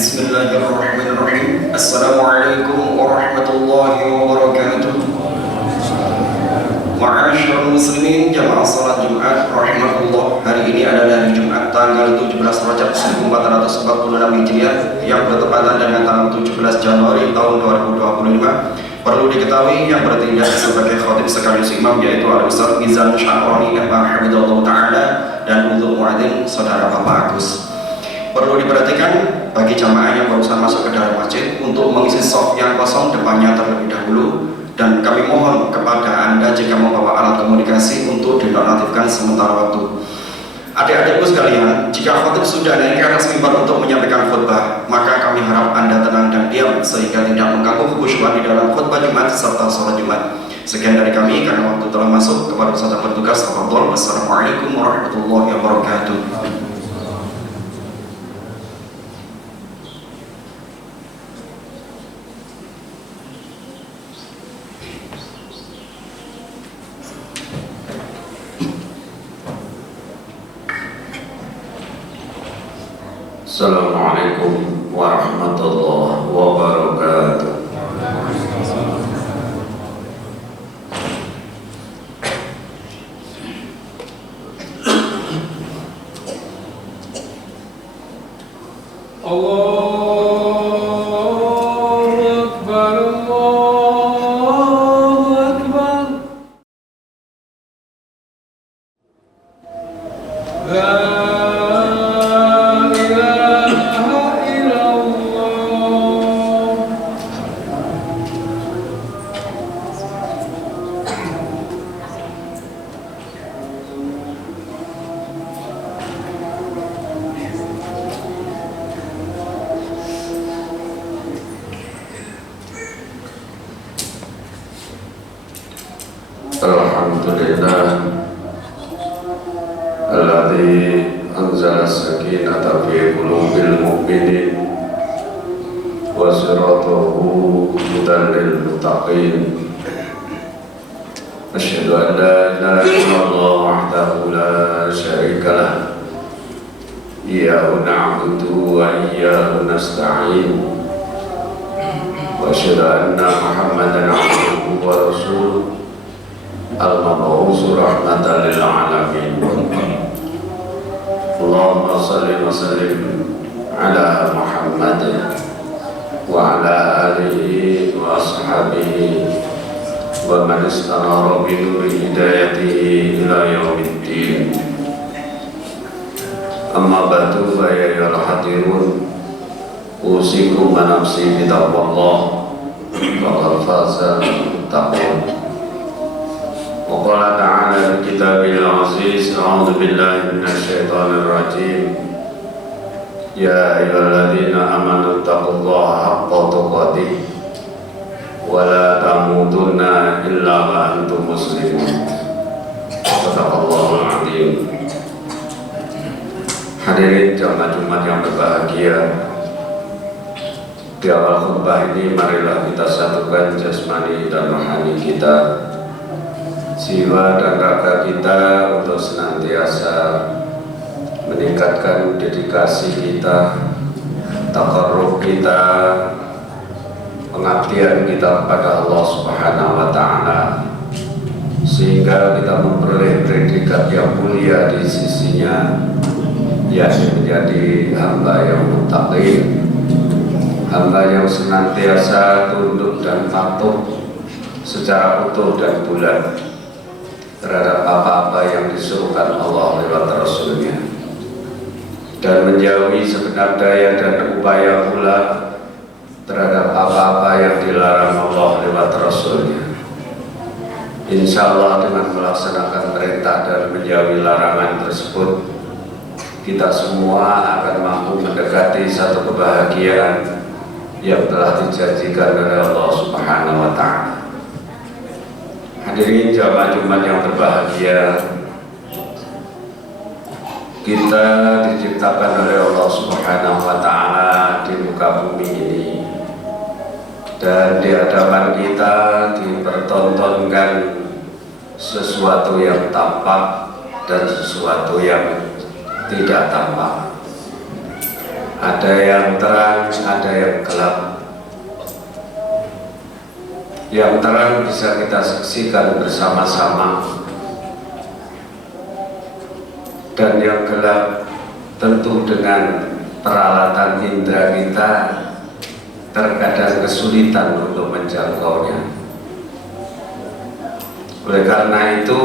Bismillahirrahmanirrahim. Assalamualaikum warahmatullahi wabarakatuh. Ma'asyiral muslimin jamaah salat Jumat rahimakumullah. Hari ini adalah hari Jumat tanggal 17 Rajab 1446 Hijriah yang bertepatan dengan tanggal 17 Januari tahun 2025. Perlu diketahui yang bertindak sebagai khatib sekaligus imam yaitu Al-Ustaz Mizan Sya'roni Hafidhahullah Ta'ala dan untuk muadzin saudara Bapak Agus. Perlu diperhatikan bagi jamaah yang barusan masuk ke dalam masjid untuk mengisi shaf yang kosong depannya terlebih dahulu, dan kami mohon kepada Anda jika membawa alat komunikasi untuk dinonaktifkan sementara waktu. Adik-adikku sekalian, jika khatib sudah naik ke atas mimbar untuk menyampaikan khutbah, maka kami harap Anda tenang dan diam sehingga tidak mengganggu kekhusyuan di dalam khutbah Jumat serta sholat Jumat. Sekian dari kami karena waktu telah masuk. Kepada peserta bertugas, Assalamualaikum warahmatullahi wabarakatuh. Assalamualaikum warahmatullahi wabarakatuh. Alhamdulillah alladzi anzala as-sakinata fi qulubil mu'minin wa siratuhu hudan lil muttaqin. Asyhadu an la ilaha illallah wahdahu la syarika lah, iyyahu na'budu wa iyyahu nasta'in, wa asyhadu anna Muhammadan 'abduhu wa rasuluh al-mab'uts rahmatan lil alamin. Allahumma shalli wa sallim ala Muhammad wa ala alihi wa ashabihi wa man istanara bi nuri hidayatihi ila yaumiddin. Amma ba'du, fa ya ayyuhal hadirun, usikum wa nafsi bi taqwallah faqad faza muttaqun. وقال تعالى في كتابه العزيز: أعوذ بالله من الشيطان الرجيم، يا أيها الذين آمنوا اتقوا الله حق تقاته ولا تموتن إلا وأنتم مسلمون. صدق الله العظيم. Hadirin jamaah Jumat yang berbahagia, di awal khutbah ini marilah kita satukan jasmani dan rohani kita, jiwa dan raga kita untuk senantiasa meningkatkan dedikasi kita, taqarrub kita, pengabdian kita kepada Allah Subhanahu wa Ta'ala, sehingga kita memperoleh predikat yang mulia di sisinya, yakni menjadi hamba yang muttaqin, hamba yang senantiasa tunduk dan patuh secara utuh dan bulat terhadap apa-apa yang disuruhkan Allah lewat Rasulnya, dan menjauhi segenap daya dan upaya pula terhadap apa-apa yang dilarang Allah lewat Rasulnya. Insya Allah dengan melaksanakan perintah dan menjauhi larangan tersebut, kita semua akan mampu mendekati satu kebahagiaan yang telah dijanjikan oleh Allah Subhanahu wa Ta'ala. Hadirin jamaah Jumat yang berbahagia, kita diciptakan oleh Allah Subhanahu wa Ta'ala di muka bumi ini, dan di hadapan kita dipertontonkan sesuatu yang tampak dan sesuatu yang tidak tampak. Ada yang terang, ada yang gelap. Yang terang bisa kita saksikan bersama-sama, dan yang gelap tentu dengan peralatan indera kita terkadang kesulitan untuk menjangkaunya. Oleh karena itu,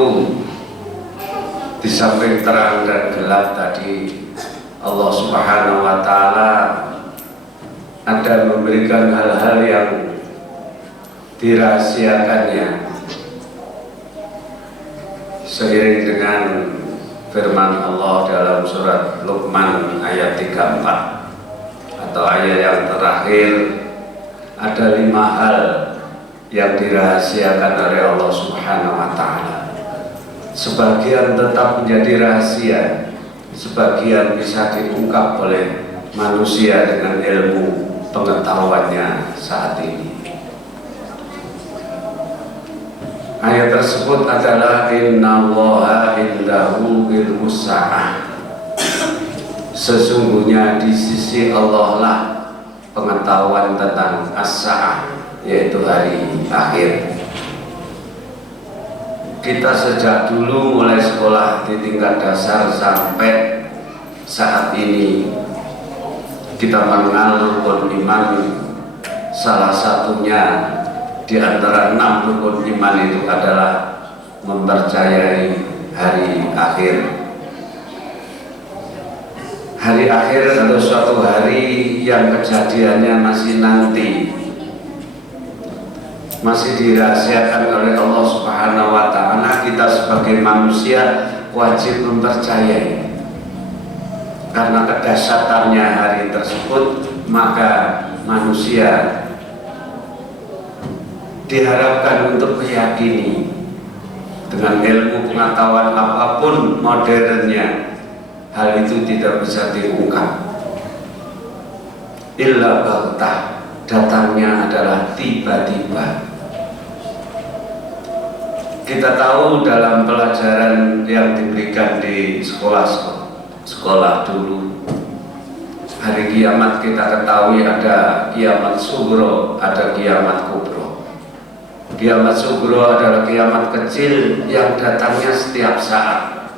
di samping terang dan gelap tadi, Allah Subhanahu wa Ta'ala ada memberikan hal-hal yang dirahasiakannya seiring dengan firman Allah dalam surat Luqman ayat 34 atau ayat yang terakhir. Ada 5 hal yang dirahasiakan oleh Allah Subhanahu wa Ta'ala. Sebagian tetap menjadi rahasia, sebagian bisa diungkap oleh manusia dengan ilmu pengetahuannya saat ini. Ayat tersebut adalah innallaha indahu ilmus sa'ah. Sesungguhnya di sisi Allah lah pengetahuan tentang as-sa'ah, yaitu hari akhir. Kita sejak dulu mulai sekolah di tingkat dasar sampai saat ini kita mengenal rukun iman. Salah satunya di antara 6 rukun iman itu adalah mempercayai hari akhir. Hari akhir adalah suatu hari yang kejadiannya masih nanti, masih dirahasiakan oleh Allah Subhanahu wa Ta'ala. Kita sebagai manusia wajib mempercayai, karena kedahsyatannya hari tersebut, maka manusia diharapkan untuk meyakini dengan ilmu pengetahuan apapun modernnya, hal itu tidak bisa diungkap. Illa baghtah, datangnya adalah tiba-tiba. Kita tahu dalam pelajaran yang diberikan di sekolah dulu, hari kiamat kita ketahui ada kiamat sugro, ada kiamat kubro. Kiamat sugro adalah kiamat kecil yang datangnya setiap saat.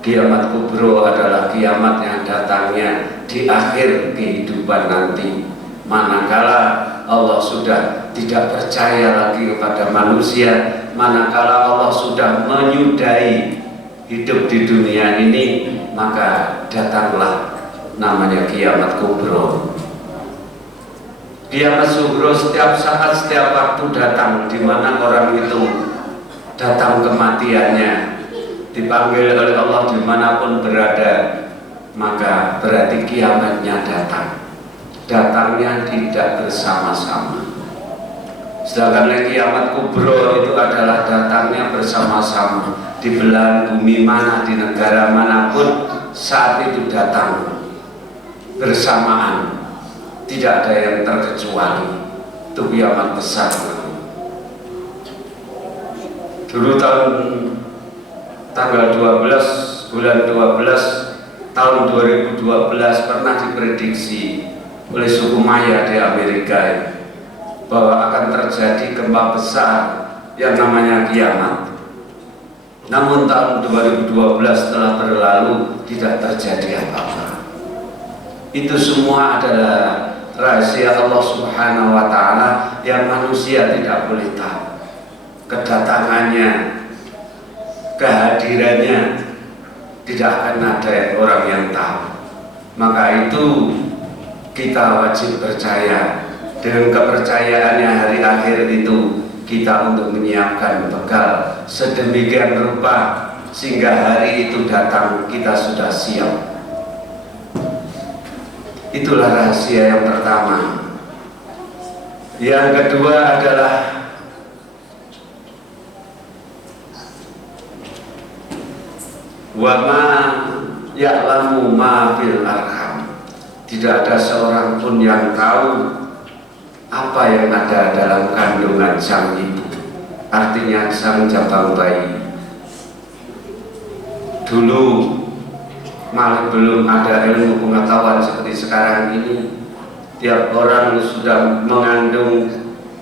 Kiamat kubro adalah kiamat yang datangnya di akhir kehidupan nanti, manakala Allah sudah tidak percaya lagi kepada manusia, manakala Allah sudah menyudahi hidup di dunia ini, maka datanglah namanya kiamat kubro. Kiamat sugro setiap saat, setiap waktu datang, di mana orang itu datang kematiannya, dipanggil oleh Allah dimanapun berada, maka berarti kiamatnya datang. Datangnya tidak bersama-sama. Sedangkan kiamat kubro itu adalah datangnya bersama-sama, di belahan bumi mana, di negara manapun, saat itu datang bersamaan. Tidak ada yang terkecuali. Itu kiamat besar. Dulu tanggal 12 bulan 12 tahun 2012 pernah diprediksi oleh suku Maya di Amerika bahwa akan terjadi gempa besar yang namanya kiamat. Namun tahun 2012 setelah berlalu tidak terjadi apa-apa. Itu semua adalah rahasia Allah Subhanahu wa Ta'ala yang manusia tidak boleh tahu. Kedatangannya, kehadirannya, tidak akan ada orang yang tahu. Maka itu kita wajib percaya. Dengan kepercayaannya hari akhir itu, kita untuk menyiapkan bekal sedemikian rupa sehingga hari itu datang kita sudah siap. Itulah rahasia yang pertama. Yang kedua adalah wa ma ya'lamu ma fil arham. Tidak ada seorang pun yang tahu apa yang ada dalam kandungan sang ibu, artinya sang jabang bayi. Dulu malah belum ada ilmu pengetahuan seperti sekarang ini. Tiap orang sudah mengandung,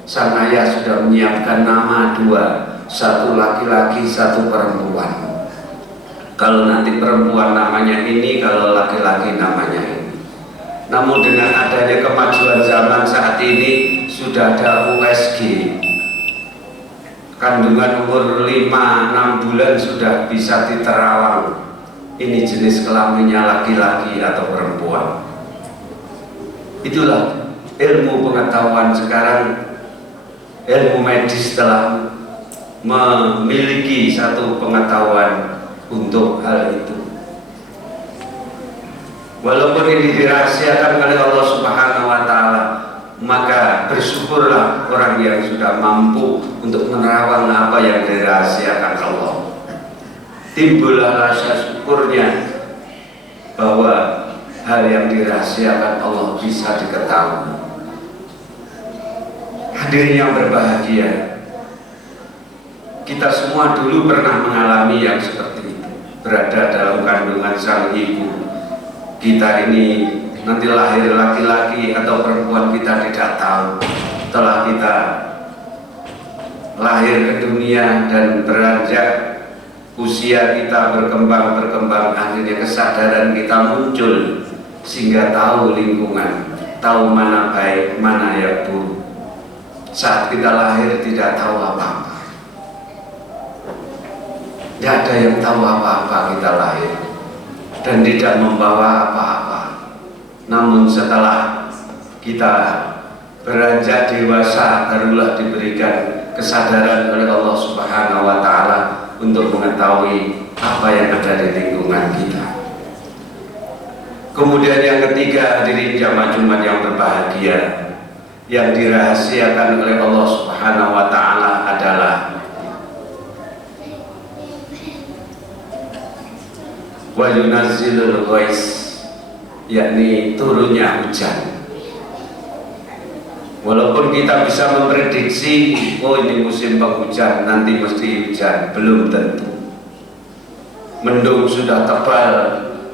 sang ayah sudah menyiapkan nama dua, satu laki-laki, satu perempuan. Kalau nanti perempuan namanya ini, kalau laki-laki namanya ini. Namun dengan adanya kemajuan zaman saat ini sudah ada USG, kandungan umur 5-6 bulan sudah bisa diterawang ini jenis kelaminnya laki-laki atau perempuan. Itulah ilmu pengetahuan sekarang. Ilmu medis telah memiliki satu pengetahuan untuk hal itu. Walaupun ini dirahasiakan oleh Allah Subhanahu wa Ta'ala, maka bersyukurlah orang yang sudah mampu untuk menerawang apa yang dirahasiakan Allah. Timbullah rasa syukurnya bahwa hal yang dirahasiakan Allah bisa diketahui. Hadirin yang berbahagia, kita semua dulu pernah mengalami yang seperti itu, berada dalam kandungan sang ibu. Kita ini nanti lahir laki-laki atau perempuan kita tidak tahu. Setelah kita lahir ke dunia dan beranjak usia kita berkembang, akhirnya kesadaran kita muncul sehingga tahu lingkungan, tahu mana baik, mana yang buruk. Saat kita lahir tidak tahu apa-apa, tidak ada yang tahu apa-apa kita lahir dan tidak membawa apa-apa. Namun setelah kita beranjak dewasa, barulah diberikan kesadaran oleh Allah Subhanahu wa Ta'ala untuk mengetahui apa yang ada di lingkungan kita. Kemudian yang ketiga, hadirin jamaah Jumat yang berbahagia, yang dirahasiakan oleh Allah Subhanahu wa Ta'ala adalah wa yunazzilul ghais, yakni turunnya hujan. Walaupun kita bisa memprediksi, oh ini musim penghujan, nanti mesti hujan, belum tentu. Mendung sudah tebal,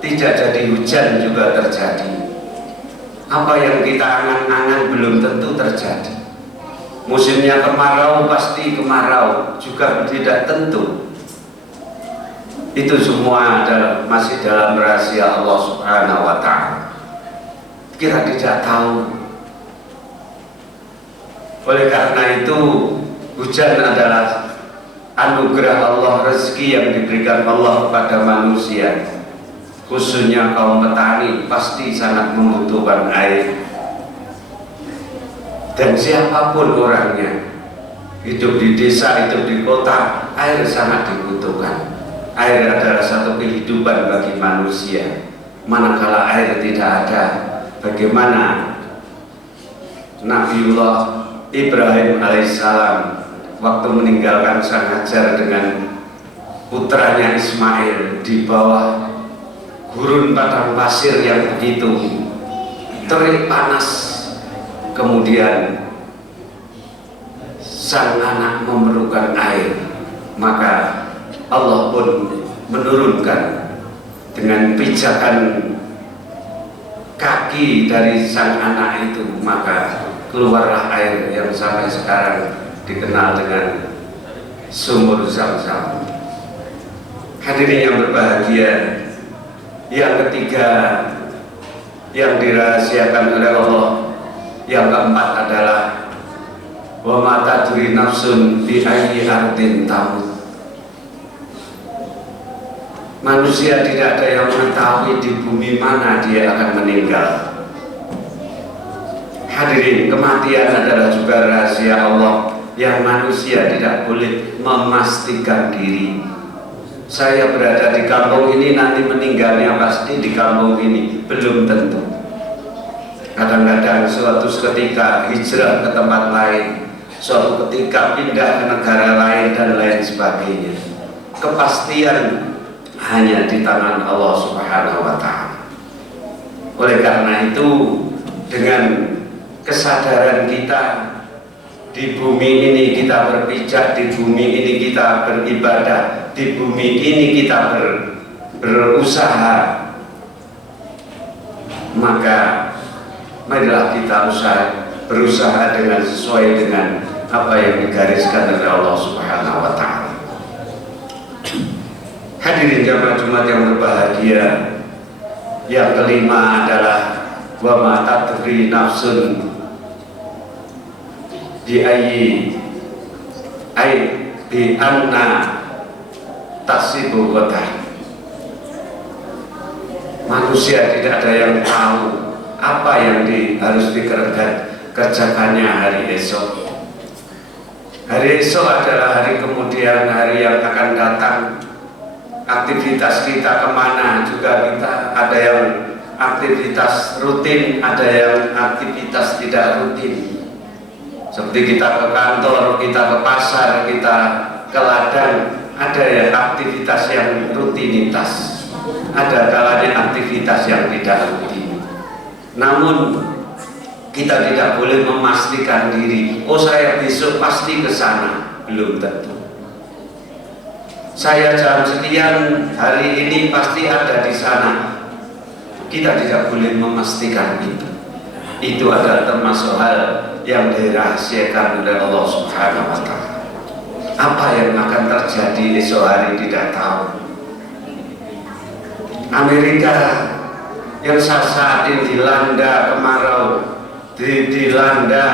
tidak jadi hujan juga terjadi. Apa yang kita angan-angan belum tentu terjadi. Musimnya kemarau, pasti kemarau, juga tidak tentu. Itu semua masih dalam rahasia Allah Subhanahu wa Ta'ala. Kita tidak tahu. Oleh karena itu, hujan adalah anugerah Allah, rezeki yang diberikan Allah kepada manusia. Khususnya kaum petani pasti sangat membutuhkan air. Dan siapapun orangnya, hidup di desa, hidup di kota, air sangat dibutuhkan. Air adalah satu kehidupan bagi manusia. Manakala air tidak ada, bagaimana Nabiullah Ibrahim alaihissalam waktu meninggalkan sang Hajar dengan putranya Ismail di bawah gurun padang pasir yang begitu terik panas, kemudian sang anak memerlukan air, maka Allah pun menurunkan dengan pijakan kaki dari sang anak itu, maka keluarlah air yang sampai sekarang dikenal dengan sumur Zam-Zam. Hadirin yang berbahagia, yang ketiga yang dirahasiakan oleh Allah, yang keempat adalah wa ma tadri nafsun bi ayyi ardin tamut. Manusia tidak ada yang mengetahui di bumi mana dia akan meninggal. Hadirin, kematian adalah juga rahasia Allah yang manusia tidak boleh memastikan diri. Saya berada di kampung ini, nanti meninggalnya pasti di kampung ini, belum tentu. Kadang-kadang suatu ketika hijrah ke tempat lain, suatu ketika pindah ke negara lain dan lain sebagainya. Kepastian hanya di tangan Allah Subhanahu wa Ta'ala. Oleh karena itu, dengan kesadaran kita di bumi ini kita berpijak, di bumi ini kita beribadah, di bumi ini kita berusaha maka marilah kita berusaha dengan sesuai dengan apa yang digariskan oleh Allah Subhanahu wa Ta'ala. Hadirin jamaah Jumat yang berbahagia, yang kelima adalah wa ma tadri nafsun bi anna tasibu qadar. Manusia tidak ada yang tahu apa yang harus dikerjakannya hari esok. Hari esok adalah hari kemudian, hari yang akan datang. Aktivitas kita kemana juga kita, ada yang aktivitas rutin, ada yang aktivitas tidak rutin. Seperti kita ke kantor, kita ke pasar, kita ke ladang, ada ya aktivitas yang rutinitas, ada kalanya aktivitas yang tidak rutin. Namun kita tidak boleh memastikan diri, oh saya besok pasti ke sana, belum tentu. Saya jam sekian hari ini pasti ada di sana. Kita tidak boleh memastikan itu. Itu adalah termasuk hal yang dirahasiakan oleh Allah Subhanahu wa Ta'ala. Apa yang akan terjadi esok hari tidak tahu. Amerika yang saat ini dilanda kemarau, dilanda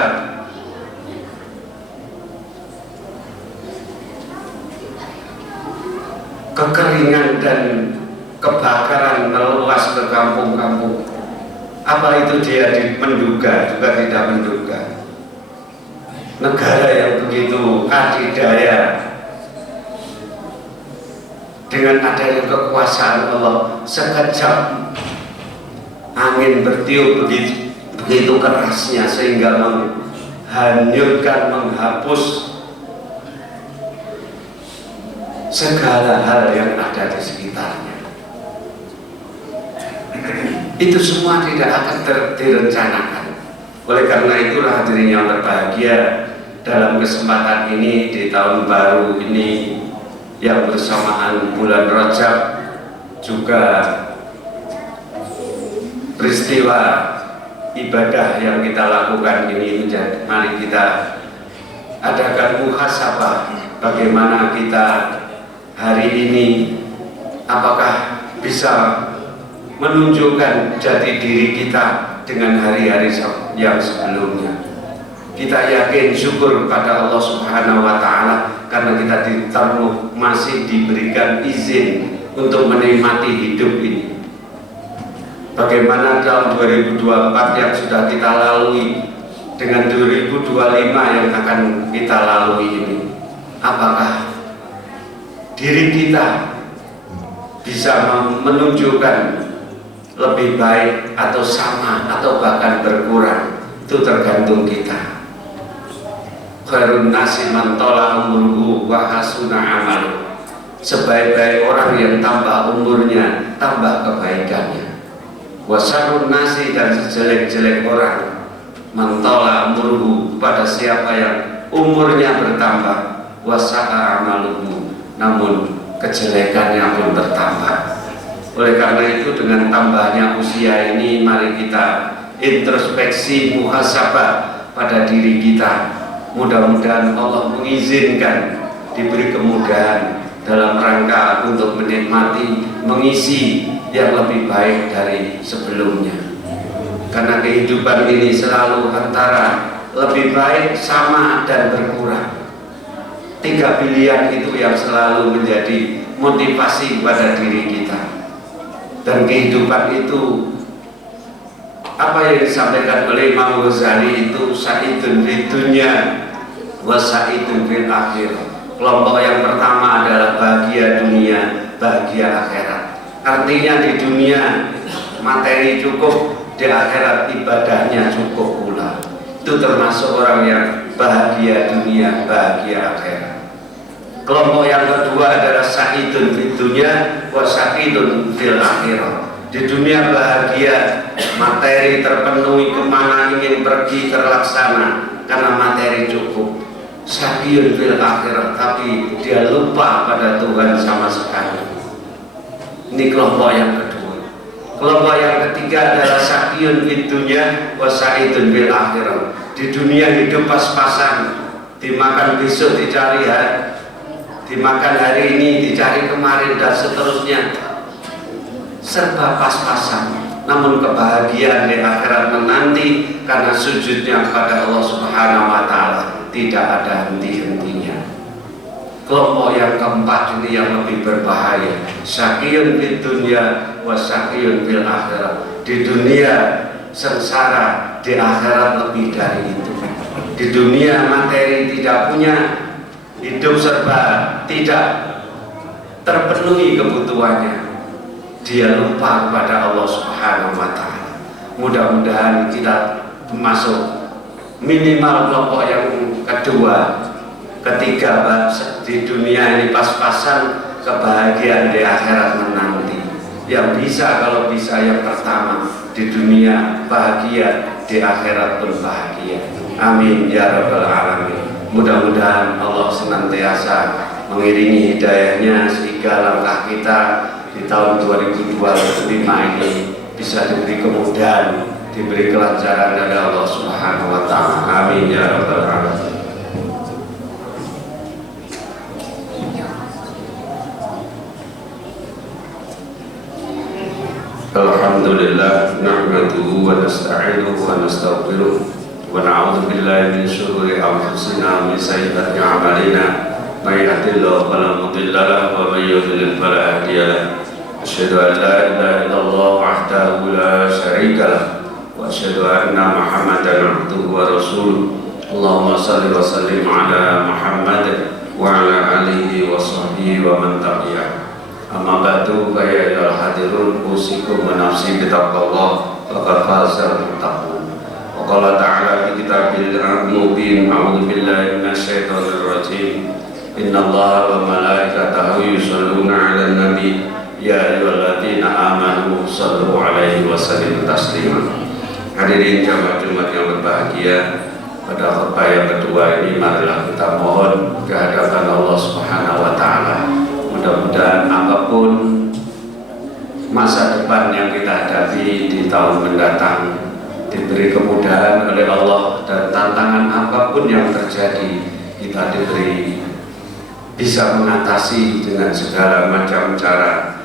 kekeringan dan kebakaran meluas ke kampung-kampung. Apa itu dia menduga? Juga tidak menduga. Negara yang begitu adidaya, dengan adanya kekuasaan Allah, sekejap angin bertiup begitu kerasnya sehingga menghanyutkan, menghapus segala hal yang ada di sekitarnya. Itu semua tidak akan direncanakan. Oleh karena itulah hadirin yang berbahagia, dalam kesempatan ini di tahun baru ini yang bersamaan bulan Rajab, juga peristiwa ibadah yang kita lakukan ini menjadi, mari kita adakan muhasabah bagaimana kita hari ini, apakah bisa menunjukkan jati diri kita dengan hari-hari yang sebelumnya. Kita yakin syukur kepada Allah Subhanahu wa Ta'ala karena kita masih diberikan izin untuk menikmati hidup ini. Bagaimana tahun 2024 yang sudah kita lalui dengan 2025 yang akan kita lalui ini, apakah diri kita bisa menunjukkan lebih baik atau sama atau bahkan berkurang? Itu tergantung kita. Khairun nasi man tala umruhu wa hasuna amalu. Sebaik-baik orang yang tambah umurnya, tambah kebaikannya. Wa syarrun nasi, dan sejelek-jelek orang man tala umruhu, pada siapa yang umurnya bertambah, wa sa'a amaluhu, namun kejelekannya pun bertambah. Oleh karena itu, dengan tambahnya usia ini, mari kita introspeksi, muhasabah pada diri kita. Mudah-mudahan Allah mengizinkan, diberi kemudahan dalam rangka untuk menikmati, mengisi yang lebih baik dari sebelumnya. Karena kehidupan ini selalu antara lebih baik, sama, dan berkurang. 3 pilihan itu yang selalu menjadi motivasi pada diri kita. Dan kehidupan itu, apa yang disampaikan oleh Imam Ghazali itu, sa'idun fid dunya wa sa'idun fil akhirah. Kelompok yang pertama adalah bahagia dunia, bahagia akhirat. Artinya di dunia materi cukup, di akhirat ibadahnya cukup pula. Itu termasuk orang yang bahagia dunia, bahagia akhirat. Kelompok yang kedua adalah sa'idun fid dunya wa sa'idun fil akhirah. Di dunia bahagia, materi terpenuhi, kemana ingin pergi terlaksana karena materi cukup. Sa'idun fil akhirah, tapi dia lupa pada Tuhan sama sekali. Ini kelompok yang kedua. Kelompok yang ketiga adalah syaqiyun fid dunya wa sa'idun bil akhirah. Di dunia hidup pas-pasan, dimakan besok dicari dimakan hari ini dicari kemarin dan seterusnya, serba pas-pasan. Namun kebahagiaan di akhirat menanti karena sujudnya kepada Allah Subhanahu wa Ta'ala tidak ada henti-hentinya. Kelompok yang keempat ini yang lebih berbahaya, syaqiyun fid dunya wa syaqiyun fil akhirah. Di dunia sengsara, di akhirat lebih dari itu. Di dunia materi tidak punya, hidup serba tidak terpenuhi kebutuhannya, dia lupa kepada Allah Subhanahu wa Ta'ala. Mudah-mudahan kita masuk minimal kelompok yang kedua, ketiga. Di dunia ini pas-pasan, kebahagiaan di akhirat menanti. Yang bisa, kalau bisa yang pertama, di dunia bahagia, di akhirat pun bahagia. Amin ya rabbal alamin. Mudah-mudahan Allah senantiasa mengiringi hidayahnya sehingga langkah kita di tahun 2025 ini bisa diberi kemudahan, diberi kelancaran dari Allah Subhanahu wa Ta'ala. Amin ya rabbal alamin. Alhamdulillah, nahmaduhu wa nasta'inuhu wa nastaghfiruh wa na'udzu billahi min syururi anfusina wa min sayyiati a'malina. May yahdihillahu fala mudilla lahu wa may yudlil fala hadiya lahu. Asyhadu an la ilaha illallah wahdahu la syarika lahu wa asyhadu anna Muhammadan abduhu wa rasuluh. Allahumma shalli wa sallim ala Muhammad wa ala alihi wa sahbihi wa man tabi'ah. Amma ba'du, fa ya ayyuhal hadirun, usikum wa nafsi bi taqwallah faqad fazal muttaqun. Wa qala ta'ala fi kitabil mubin, a'udzu billahi minasyaitonir rajim. Innallaha wa malaikatahu yusholluna 'alan nabi ya ayyuhalladzina amanu shallu 'alaihi wa sallimu taslima. Hadirin jamaah Jumat yang berbahagia, pada khutbah yang kedua ini marilah kita mohon kehadapan Allah Subhanahu wa Ta'ala. Mudah-mudahan apapun masa depan yang kita hadapi di tahun mendatang diberi kemudahan oleh Allah, dan tantangan apapun yang terjadi kita diberi bisa mengatasi dengan segala macam cara.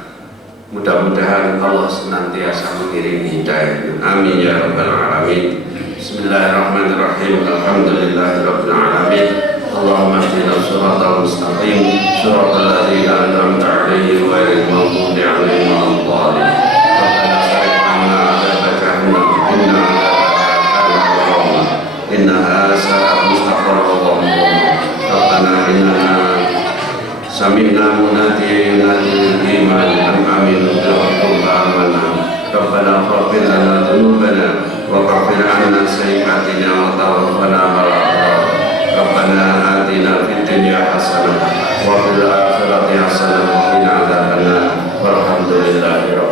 Mudah-mudahan Allah senantiasa mengiringi hidayah. Amin ya rabbal alamin. Bismillahirrahmanirrahim. Alhamdulillahirabbil alamin. Allahumma ihdina shiratal mustaqim, shiratal ladzina an'amta 'alaihim ghairil maghdubi 'alaihim waladdallin. Rabbana srif 'anna 'adzaba jahannam inna 'adzabaha innaha sa'at mustaqarra wa muqama. Rabbana inna sami'na munadiyan yunadi lil iman an aminu bi rabbika amanna. Rabbana ighfir lana dhunubana wa kaffir 'anna sayyi'atina wa tawaffana ma'al abrar. Rabbana atina fid dunya hasanah wa fil akhirati hasanah wa qina adzabannar. Walhamdulillahi rabbil alamin.